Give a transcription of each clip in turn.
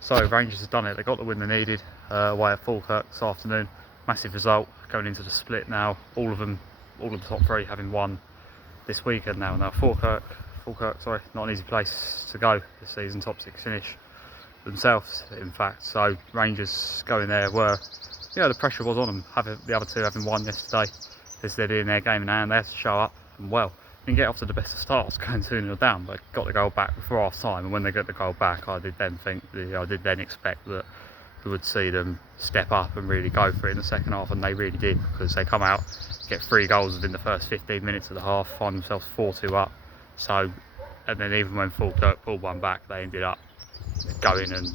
So Rangers have done it. They got the win they needed away at Falkirk this afternoon. Massive result going into the split now. All of the top three having won this weekend now. Now Falkirk, sorry, not an easy place to go this season. Top six finish themselves, in fact. So Rangers going there were, the pressure was on them. The other two having won yesterday, as they're doing their game in hand, they had to show up and didn't get off to the best of starts, going 2-0 down, but got the goal back before half time. And when they got the goal back, I did then expect that we would see them step up and really go for it in the second half, and they really did, because they come out, get 3 goals within the first 15 minutes of the half, find themselves 4-2 up. So, and then even when Falkirk pulled one back, they ended up going and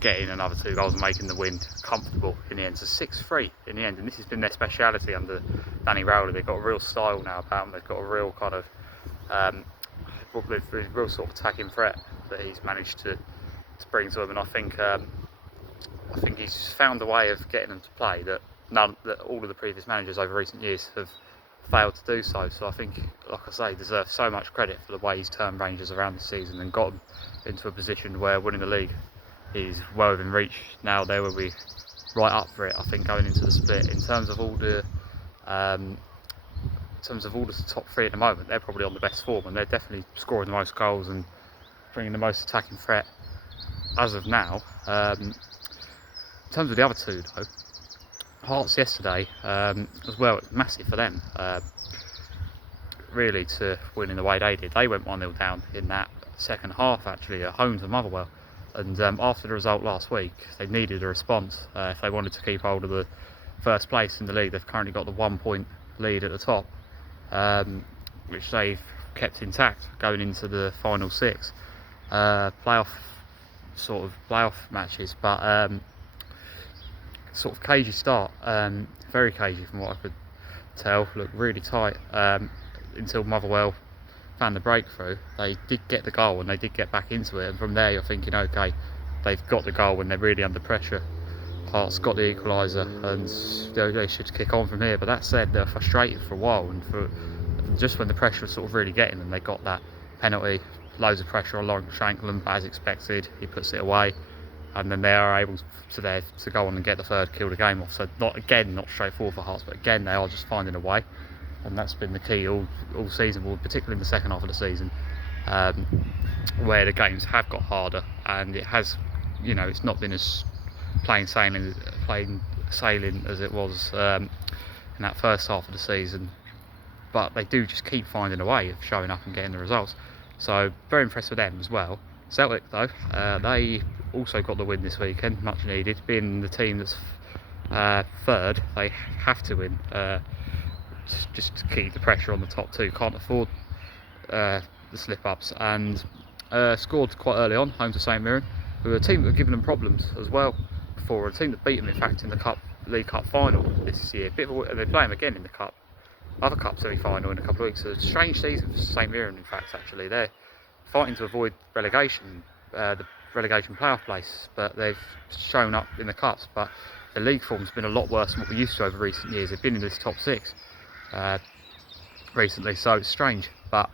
getting another 2 goals and making the win comfortable in the end. So 6-3 in the end, and this has been their speciality under Danny Rowley. They've got a real style now about them. They've got a real kind of real sort of attacking threat that he's managed to bring to them, and I think he's found a way of getting them to play that all of the previous managers over recent years have failed to do so. So I think, like I say, deserves so much credit for the way he's turned Rangers around this season and got them into a position where winning the league is well within reach now. They will be right up for it, I think, going into the split. In terms of all the top three at the moment, they're probably on the best form, and they're definitely scoring the most goals and bringing the most attacking threat as of now. In terms of the other two, though, Hearts yesterday as well, massive for them, really, to win in the way they did. They went 1-0 down in that second half, actually, at home to Motherwell. And after the result last week, they needed a response if they wanted to keep hold of the first place in the league. They've currently got the 1 point lead at the top, which they've kept intact going into the final 6 playoff matches. But sort of cagey start, very cagey from what I could tell. Looked really tight until Motherwell found the breakthrough. They did get the goal and they did get back into it, and from there you're thinking, okay, they've got the goal when they're really under pressure. Hearts got the equaliser and they should kick on from here. But that said, they were frustrated for a while, and for just when the pressure was sort of really getting them, they got that penalty, loads of pressure on Lawrence Shankland, but as expected, he puts it away, and then they are able to go on and get the third, kill the game off. So not straightforward for Hearts, but again, they are just finding a way. And that's been the key all season, particularly in the second half of the season, where the games have got harder, and it has, it's not been as plain sailing as it was in that first half of the season. But they do just keep finding a way of showing up and getting the results. So very impressed with them as well. Celtic, though, they also got the win this weekend, much needed. Being the team that's third, they have to win. Just to keep the pressure on the top two, can't afford the slip-ups, and scored quite early on, home to St Mirren, who are a team that have given them problems as well before, a team that beat them, in fact, in the League Cup final this year. They play them again in the other cup semi-final in a couple of weeks. It's a strange season for St Mirren, in fact. Actually, they're fighting to avoid relegation, the relegation playoff place, but they've shown up in the cups. But the league form's been a lot worse than what we used to over recent years. They've been in this top 6 recently, so it's strange. But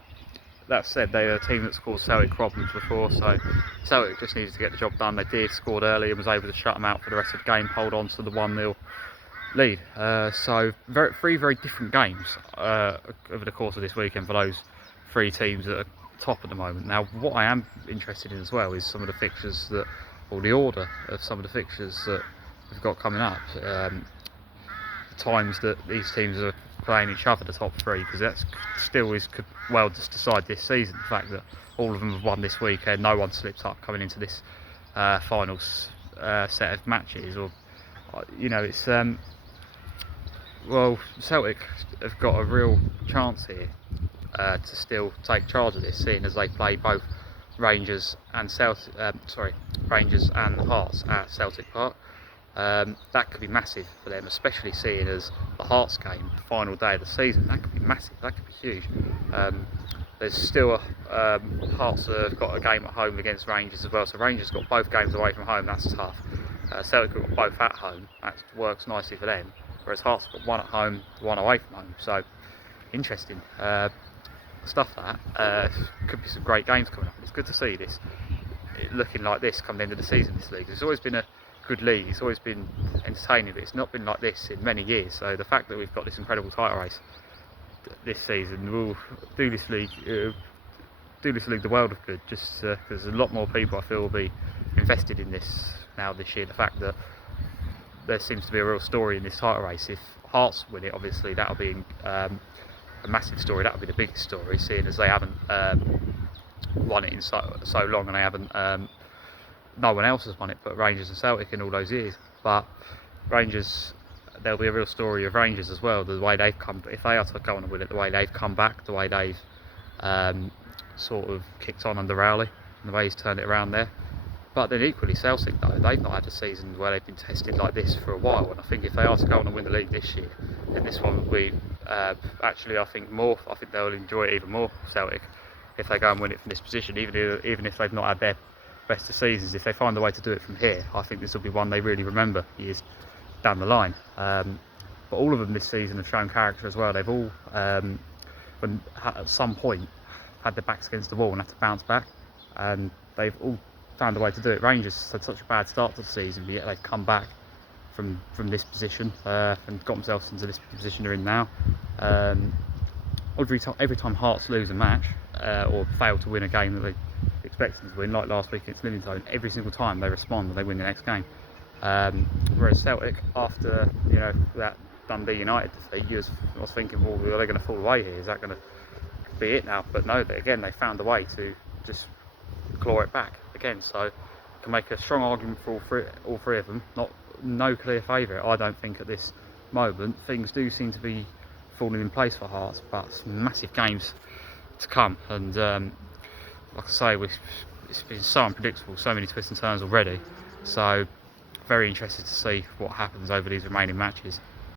that said, they are a team that's caused Celtic problems before, so Celtic just needed to get the job done. They did, scored early and was able to shut them out for the rest of the game, hold on to the 1-0 lead. So three very different games over the course of this weekend for those 3 teams that are top at the moment. Now, what I am interested in as well is some of the fixtures or the order of some of the fixtures that we've got coming up. The times that these teams are playing each other, the top 3, because that still could well just decide this season. The fact that all of them have won this weekend, no one slips up coming into this final set of matches, or it's Celtic have got a real chance here to still take charge of this, seeing as they play both Rangers and Rangers and Hearts at Celtic Park. That could be massive for them, especially seeing as the Hearts game, the final day of the season. That could be massive, that could be huge. There's still Hearts have got a game at home against Rangers as well, so Rangers got both games away from home. That's tough. Celtic have got both at home. That works nicely for them, whereas Hearts have got one at home, one away from home. So interesting stuff. That could be some great games coming up. It's good to see this it looking like this come the end of the season. This league, it's always been a good league. It's always been entertaining, but it's not been like this in many years. So the fact that we've got this incredible title race this season will do this league the world of good. Just because a lot more people, I feel, will be invested in this now this year. The fact that there seems to be a real story in this title race. If Hearts win it, obviously that'll be a massive story. That'll be the biggest story, seeing as they haven't won it in so long, and they haven't. No one else has won it but Rangers and Celtic in all those years. But Rangers, there'll be a real story of Rangers as well. The way they've come, if they are to go on and win it, the way they've come back, the way they've sort of kicked on under Rowley, and the way he's turned it around there. But then equally, Celtic though, they've not had a season where they've been tested like this for a while. And I think if they are to go on and win the league this year, then this one will be actually, I think they'll enjoy it even more, Celtic, if they go and win it from this position. Even if they've not had their best of seasons, if they find a way to do it from here, I think this will be one they really remember years down the line. But all of them this season have shown character as well. They've all, at some point, had their backs against the wall and had to bounce back, and they've all found a way to do it. Rangers had such a bad start to the season, but yet they've come back from this position and got themselves into this position they're in now. Every time Hearts lose a match or fail to win a game that they expected to win, like last week against Livingstone, every single time they respond and they win the next game. Whereas Celtic, after that Dundee United defeat, I was thinking, well, are they going to fall away here? Is that going to be it now? But no, they found a way to just claw it back again. So you can make a strong argument for all three of them. No clear favourite, I don't think, at this moment. Things do seem to be falling in place for Hearts, but some massive games to come. And like I say, it's been so unpredictable, so many twists and turns already. So very interested to see what happens over these remaining matches.